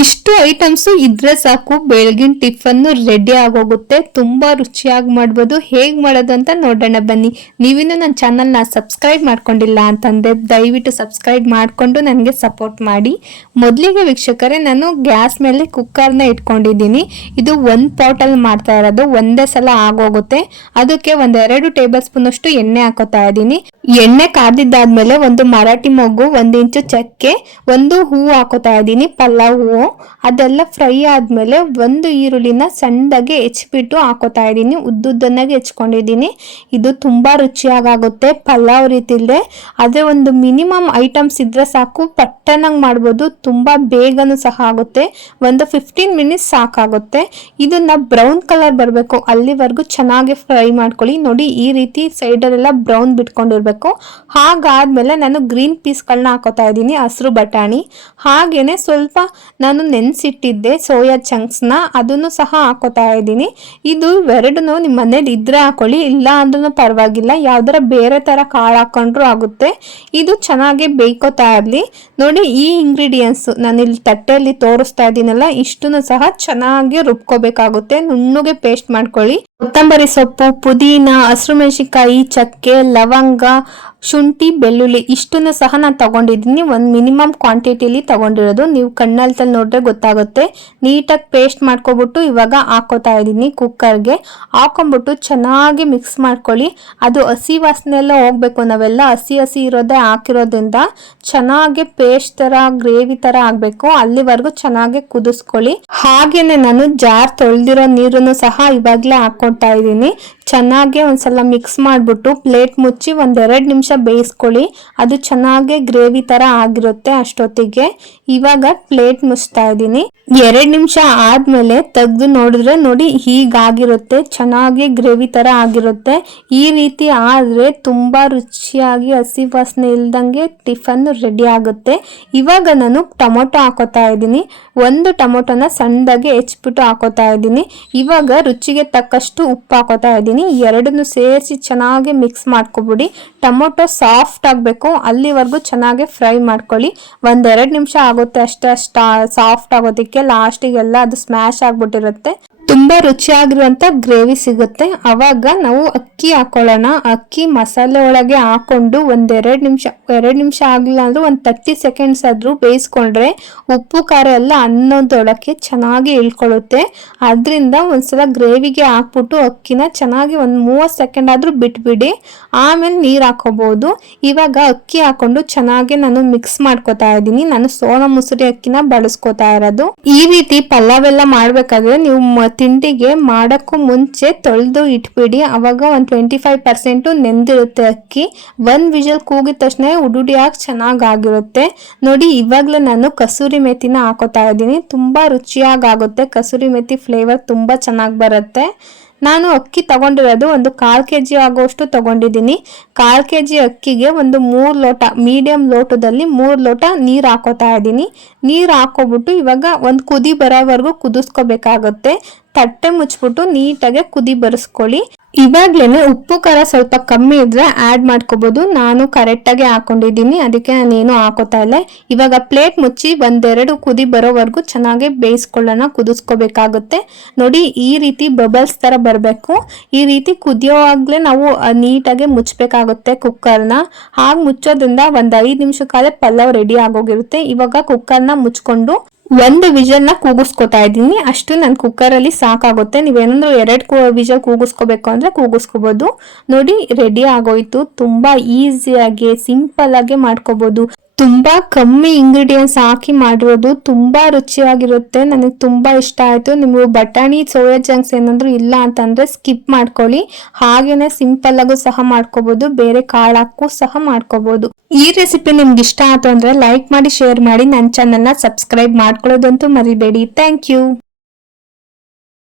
ಇಷ್ಟು ಐಟಮ್ಸು ಇದ್ರೆ ಸಾಕು, ಬೆಳಗಿನ ಟಿಫನ್ ರೆಡಿ ಆಗೋಗುತ್ತೆ, ತುಂಬಾ ರುಚಿಯಾಗಿ ಮಾಡ್ಬೋದು, ಹೇಗೆ ಮಾಡೋದು ಅಂತ ನೋಡೋಣ ಬನ್ನಿ. ನೀವಿನ್ನು ನನ್ನ ಚಾನಲ್ನ ಸಬ್ಸ್ಕ್ರೈಬ್ ಮಾಡ್ಕೊಂಡಿಲ್ಲ ಅಂತಂದ್ರೆ ದಯವಿಟ್ಟು ಸಬ್ಸ್ಕ್ರೈಬ್ ಮಾಡಿಕೊಂಡು ನನಗೆ ಸಪೋರ್ಟ್ ಮಾಡಿ. ಮೊದಲಿಗೆ ವೀಕ್ಷಕರೇ, ನಾನು ಗ್ಯಾಸ್ ಮೇಲೆ ಕುಕ್ಕರ್ನ ಇಟ್ಕೊಂಡಿದ್ದೀನಿ. ಇದು ಒಂದು ಪಾಟಲ್ಲಿ ಮಾಡ್ತಾ ಇರೋದು, ಒಂದೇ ಸಲ ಆಗೋಗುತ್ತೆ. ಅದಕ್ಕೆ ಒಂದೆರಡು ಟೇಬಲ್ ಸ್ಪೂನ್ ಅಷ್ಟು ಎಣ್ಣೆ ಹಾಕೋತಾ ಇದ್ದೀನಿ. ಎಣ್ಣೆ ಕಾದಿದ್ದಾದ್ಮೇಲೆ ಒಂದು ಮರಾಠಿ ಮೊಗ್ಗು, ಒಂದು ಇಂಚು ಚಕ್ಕೆ, ಒಂದು ಹೂವು ಹಾಕೋತಾ ಇದ್ದೀನಿ, ಪಲಾವ್ ಹೂವು. ಅದೆಲ್ಲ ಫ್ರೈ ಆದಮೇಲೆ ಒಂದು ಈರುಳ್ಳಿನ ಸಣ್ಣದಾಗಿ ಹೆಚ್ಚಿಬಿಟ್ಟು ಹಾಕೋತಾ ಇದ್ದೀನಿ. ಉದ್ದುದ್ದನ್ನಾಗಿ ಹೆಚ್ಕೊಂಡಿದ್ದೀನಿ. ಇದು ತುಂಬ ರುಚಿಯಾಗುತ್ತೆ ಪಲಾವ್ ರೀತಿ ಇಲ್ಲದೆ ಅದೇ ಒಂದು ಮಿನಿಮಮ್ ಐಟಮ್ಸ್ ಇದ್ದರೆ ಸಾಕು. ಪಟ್ಟನಾಗಿ ಮಾಡ್ಬೋದು. ತುಂಬ ಬೇಗನೂ ಸಹ ಆಗುತ್ತೆ. ಒಂದು ಫಿಫ್ಟೀನ್ ಮಿನಿಟ್ಸ್ ಸಾಕಾಗುತ್ತೆ. ಇದನ್ನ ಬ್ರೌನ್ ಕಲರ್ ಬರಬೇಕು. ಅಲ್ಲಿವರೆಗೂ ಚೆನ್ನಾಗಿ ಫ್ರೈ ಮಾಡ್ಕೊಳ್ಳಿ. ನೋಡಿ, ಈ ರೀತಿ ಸೈಡಲ್ಲೆಲ್ಲ ಬ್ರೌನ್ ಬಿಟ್ಕೊಂಡಿರಬೇಕು. ಹಾಗಾದಮೇಲೆ ನಾನು ಗ್ರೀನ್ ಪೀಸ್ಗಳನ್ನ ಹಾಕೋತಾ ಇದ್ದೀನಿ. ಹಸಿರು ಬಟಾಣಿ. ಹಾಗೆಯೇ ಸ್ವಲ್ಪ ನಾನು ನೆನೆಸಿಟ್ಟಿದ್ದೆ ಸೋಯಾ ಚಂಕ್ಸ್ನ. ಅದನ್ನು ಸಹ ಹಾಕೋತಾ ಇದ್ದೀನಿ. ಇದು ಎರಡನ್ನೂ ನಿಮ್ಮ ಮನೇಲಿ ಇದ್ರೆ ಹಾಕೊಳ್ಳಿ, ಇಲ್ಲ ಅಂದ್ರೂ ಪರವಾಗಿಲ್ಲ. ಯಾವ್ದಾರ ಬೇರೆ ಥರ ಕಾಳು ಹಾಕೊಂಡ್ರು ಆಗುತ್ತೆ. ಇದು ಚೆನ್ನಾಗಿ ಬೇಯ್ಕೋತಾ ಇರಲಿ. ನೋಡಿ ಈ ಇಂಗ್ರೀಡಿಯೆಂಟ್ಸು ನಾನು ಇಲ್ಲಿ ತಟ್ಟೆಯಲ್ಲಿ ತೋರಿಸ್ತಾ ಇದ್ದೀನಲ್ಲ, ಇಷ್ಟನ್ನು ಸಹ ಚೆನ್ನಾಗಿ ರುಬ್ಕೋಬೇಕಾಗುತ್ತೆ. ನುಣ್ಣಗೆ ಪೇಸ್ಟ್ ಮಾಡ್ಕೊಳ್ಳಿ. ಕೊತ್ತಂಬರಿ ಸೊಪ್ಪು, ಪುದೀನ ಹಸಿರು ಮೆಣಸಿನ್ಕಾಯಿ ಚಕ್ಕೆ, ಲವಂಗ, ಶುಂಠಿ, ಬೆಳ್ಳುಳ್ಳಿ ಇಷ್ಟನ್ನು ಸಹ ನಾನು ತಗೊಂಡಿದ್ದೀನಿ. ಒಂದು ಮಿನಿಮಮ್ ಕ್ವಾಂಟಿಟಿಲಿ ತಗೊಂಡಿರೋದು. ನೀವು ಕಣ್ಣಲ್ಲಿ ತಲ್ಲಿ ನೋಡಿದ್ರೆ ಗೊತ್ತಾಗುತ್ತೆ. ನೀಟಾಗಿ ಪೇಸ್ಟ್ ಮಾಡ್ಕೊಬಿಟ್ಟು ಇವಾಗ ಹಾಕೋತಾ ಇದ್ದೀನಿ ಕುಕ್ಕರ್ಗೆ. ಹಾಕೊಂಬಿಟ್ಟು ಚೆನ್ನಾಗಿ ಮಿಕ್ಸ್ ಮಾಡ್ಕೊಳ್ಳಿ. ಅದು ಹಸಿ ವಾಸನೆ ಎಲ್ಲ ಹೋಗ್ಬೇಕು. ನಾವೆಲ್ಲ ಹಸಿ ಹಸಿ ಇರೋದೇ ಹಾಕಿರೋದ್ರಿಂದ ಚೆನ್ನಾಗಿ ಪೇಸ್ಟ್ ಥರ ಗ್ರೇವಿ ಥರ ಆಗಬೇಕು. ಅಲ್ಲಿವರೆಗೂ ಚೆನ್ನಾಗಿ ಕುದಿಸ್ಕೊಳ್ಳಿ. ಹಾಗೇನೆ ನಾನು ಜಾರ್ ತೊಳೆದಿರೋ ನೀರನ್ನು ಸಹ ಇವಾಗಲೇ ಹಾಕೊಳ್ತಾ ಇದ್ದೀನಿ. ಚೆನ್ನಾಗಿ ಒಂದ್ಸಲ ಮಿಕ್ಸ್ ಮಾಡಿಬಿಟ್ಟು ಪ್ಲೇಟ್ ಮುಚ್ಚಿ ಒಂದೆರಡು ನಿಮಿಷ ಬೇಯಿಸ್ಕೊಳ್ಳಿ. ಅದು ಚೆನ್ನಾಗಿ ಗ್ರೇವಿ ತರ ಆಗಿರುತ್ತೆ ಅಷ್ಟೊತ್ತಿಗೆ. ಇವಾಗ ಪ್ಲೇಟ್ ಮುಚ್ತಾ ಇದ್ದೀನಿ. ಎರಡು ನಿಮಿಷ ಆದ್ಮೇಲೆ ತೆಗೆದು ನೋಡಿದ್ರೆ ನೋಡಿ ಹೀಗಾಗಿರುತ್ತೆ, ಚೆನ್ನಾಗಿ ಗ್ರೇವಿ ತರ ಆಗಿರುತ್ತೆ. ಈ ರೀತಿ ಆದರೆ ತುಂಬಾ ರುಚಿಯಾಗಿ, ಹಸಿ ವಾಸನೆ ಇಲ್ದಂಗೆ ಟಿಫನ್ ರೆಡಿ ಆಗುತ್ತೆ. ಇವಾಗ ನಾನು ಟೊಮೊಟೊ ಹಾಕೋತಾ ಇದ್ದೀನಿ. ಒಂದು ಟೊಮೊಟೊನ ಸಣ್ಣದಾಗಿ ಹೆಚ್ಚಿಬಿಟ್ಟು ಹಾಕೋತಾ ಇದ್ದೀನಿ. ಇವಾಗ ರುಚಿಗೆ ತಕ್ಕಷ್ಟು ಉಪ್ಪು ಹಾಕೋತಾ ಇದ್ದೀನಿ. ಎರಡನ್ನು ಸೇರಿಸಿ ಚೆನ್ನಾಗಿ ಮಿಕ್ಸ್ ಮಾಡ್ಕೊಬಿಡಿ. ಟೊಮೊಟೊ ಸಾಫ್ಟ್ ಆಗಬೇಕು, ಅಲ್ಲಿವರೆಗೂ ಚೆನ್ನಾಗಿ ಫ್ರೈ ಮಾಡ್ಕೊಳ್ಳಿ. ಒಂದೆರಡು ನಿಮಿಷ ಆಗುತ್ತೆ ಅಷ್ಟೇ ಸಾಫ್ಟ್ ಆಗೋದಕ್ಕೆ ಲಾಸ್ಟಿಗೆಲ್ಲ ಅದು ಸ್ಮ್ಯಾಶ್ ಆಗ್ಬಿಟ್ಟಿರುತ್ತೆ. ತುಂಬಾ ರುಚಿಯಾಗಿರುವಂತ ಗ್ರೇವಿ ಸಿಗುತ್ತೆ. ಆವಾಗ ನಾವು ಅಕ್ಕಿ ಹಾಕೊಳ್ಳೋಣ. ಅಕ್ಕಿ ಮಸಾಲೆ ಒಳಗೆ ಹಾಕೊಂಡು ಒಂದೆರಡು ನಿಮಿಷ, ಎರಡು ನಿಮಿಷ ಆಗಲಿಲ್ಲ ಅಂದ್ರೆ ಒಂದು ತರ್ಟಿ ಸೆಕೆಂಡ್ಸ್ ಆದ್ರೂ ಬೇಯಿಸ್ಕೊಂಡ್ರೆ ಉಪ್ಪು, ಖಾರ ಎಲ್ಲ ಅನ್ನೋದೊಳಕ್ಕೆ ಚೆನ್ನಾಗಿ ಇಳ್ಕೊಳ್ಳುತ್ತೆ. ಅದರಿಂದ ಒಂದ್ಸಲ ಗ್ರೇವಿಗೆ ಹಾಕ್ಬಿಟ್ಟು ಅಕ್ಕಿನ ಚೆನ್ನಾಗಿ ಒಂದು ಮೂವತ್ತು ಸೆಕೆಂಡ್ ಆದ್ರೂ ಬಿಟ್ಬಿಡಿ. ಆಮೇಲೆ ನೀರು ಹಾಕೋಬಹುದು ಇವಾಗ ಅಕ್ಕಿ ಹಾಕೊಂಡು ಚೆನ್ನಾಗಿ ನಾನು ಮಿಕ್ಸ್ ಮಾಡ್ಕೋತಾ ಇದ್ದೀನಿ. ನಾನು ಸೋನಾ ಮುಸುರಿ ಅಕ್ಕಿನ ಬಳಸ್ಕೊತಾ ಇರೋದು. ಈ ರೀತಿ ಪಲಾವ್ ಮಾಡ್ಬೇಕಾದ್ರೆ ನೀವು ತಿಂಡಿಗೆ ಮಾಡೋಕ್ಕೂ ಮುಂಚೆ ತೊಳೆದು ಇಟ್ಬಿಡಿ. ಅವಾಗ ಒಂದು ಟ್ವೆಂಟಿ ಫೈವ್ ಪರ್ಸೆಂಟು ನೆಂದಿರುತ್ತೆ ಅಕ್ಕಿ. ಒಂದು ವಿಜಲ್ ಕೂಗಿದ ತಕ್ಷಣ ಉಡುಡಿಯಾಗಿ ಚೆನ್ನಾಗಿ ಆಗಿರುತ್ತೆ ನೋಡಿ, ಇವಾಗಲೇ ನಾನು ಕಸೂರಿ ಮೆಥಿನ ಹಾಕೋತಾ ಇದ್ದೀನಿ. ತುಂಬ ರುಚಿಯಾಗಾಗುತ್ತೆ. ಕಸೂರಿ ಮೆಥಿ ಫ್ಲೇವರ್ ತುಂಬ ಚೆನ್ನಾಗಿ ಬರುತ್ತೆ. ನಾನು ಅಕ್ಕಿ ತಗೊಂಡಿರೋದು ಒಂದು ಕಾಲು ಕೆ ಜಿ ಆಗೋಷ್ಟು ತಗೊಂಡಿದ್ದೀನಿ. ಕಾಲು ಕೆ ಜಿ ಅಕ್ಕಿಗೆ ಒಂದು ಮೂರು ಲೋಟ, ಮೀಡಿಯಂ ಲೋಟದಲ್ಲಿ ಮೂರು ಲೋಟ ನೀರು ಹಾಕೋತಾ ಇದ್ದೀನಿ. ನೀರು ಹಾಕೋಬಿಟ್ಟು ಇವಾಗ ಒಂದು ಕುದಿ ಬರೋವರೆಗೂ ಕುದಿಸ್ಕೋಬೇಕಾಗುತ್ತೆ. ತಟ್ಟೆ ಮುಚ್ಬಿಟ್ಟು ನೀಟಾಗೆ ಕುದಿ ಬರೆಸ್ಕೊಳ್ಳಿ. ಇವಾಗ್ಲೇನೆ ಉಪ್ಪು, ಖಾರ ಸ್ವಲ್ಪ ಕಮ್ಮಿ ಇದ್ರೆ ಆಡ್ ಮಾಡ್ಕೋಬೋದು. ನಾನು ಕರೆಕ್ಟಾಗಿ ಹಾಕೊಂಡಿದ್ದೀನಿ. ಅದಕ್ಕೆ ನಾನೇನು ಹಾಕೋತಾ ಇಲ್ಲ. ಇವಾಗ ಪ್ಲೇಟ್ ಮುಚ್ಚಿ ಒಂದೆರಡು ಕುದಿ ಬರೋವರೆಗೂ ಚೆನ್ನಾಗಿ ಬೇಯಿಸ್ಕೊಳ್ಳೋಣ, ಕುದಿಸ್ಕೋಬೇಕಾಗುತ್ತೆ. ನೋಡಿ, ಈ ರೀತಿ ಬಬಲ್ಸ್ ತರ ಬರಬೇಕು. ಈ ರೀತಿ ಕುದಿಯೋವಾಗಲೇ ನಾವು ನೀಟಾಗಿ ಮುಚ್ಚಬೇಕಾಗುತ್ತೆ ಕುಕ್ಕರ್ನ ಹಾಗೆ ಮುಚ್ಚೋದ್ರಿಂದ ಒಂದು ಐದು ನಿಮಿಷ ಕಾಲ ಪಲಾವ್ ರೆಡಿ ಆಗೋಗಿರುತ್ತೆ. ಇವಾಗ ಕುಕ್ಕರ್ನ ಮುಚ್ಕೊಂಡು ಒಂದು ವಿಜಲ್ನ ಕೂಗಿಸ್ಕೊತಾ ಇದ್ದೀನಿ. ಅಷ್ಟು ನನ್ನ ಕುಕ್ಕರಲ್ಲಿ ಸಾಕಾಗುತ್ತೆ. ನೀವೇನಂದ್ರೂ ಎರಡು ವಿಜಲ್ ಕೂಗಿಸ್ಕೋಬೇಕು ಅಂದ್ರೆ ಕೂಗಿಸ್ಕೋಬಹುದು ನೋಡಿ ರೆಡಿ ಆಗೋಯ್ತು. ತುಂಬಾ ಈಸಿಯಾಗಿ ಸಿಂಪಲ್ ಆಗಿ ಮಾಡ್ಕೋಬಹುದು ತುಂಬಾ ಕಮ್ಮಿ ಇಂಗ್ರೀಡಿಯೆಂಟ್ಸ್ ಹಾಕಿ ಮಾಡಿರೋದು ತುಂಬಾ ರುಚಿಯಾಗಿರುತ್ತೆ. ನನಗೆ ತುಂಬಾ ಇಷ್ಟ ಆಯ್ತು. ನಿಮಗೆ ಬಟಾಣಿ, ಸೋಯಾ ಜಂಕ್ಸ್ ಏನಾದರೂ ಇಲ್ಲ ಅಂತಂದರೆ ಸ್ಕಿಪ್ ಮಾಡ್ಕೊಳ್ಳಿ. ಹಾಗೇನೆ ಸಿಂಪಲ್ ಆಗು ಸಹ ಮಾಡ್ಕೋಬಹುದು ಬೇರೆ ಕಾಳಕ್ಕೂ ಸಹ ಮಾಡ್ಕೋಬಹುದು ಈ ರೆಸಿಪಿ ನಿಮ್ಗೆ ಇಷ್ಟ ಆಯ್ತು ಅಂದ್ರೆ ಲೈಕ್ ಮಾಡಿ ಶೇರ್ ಮಾಡಿ. ನನ್ನ ಚಾನಲ್ನ ಸಬ್ಸ್ಕ್ರೈಬ್ ಮಾಡ್ಕೊಳ್ಳೋದಂತೂ ಮರಿಬೇಡಿ. Thank you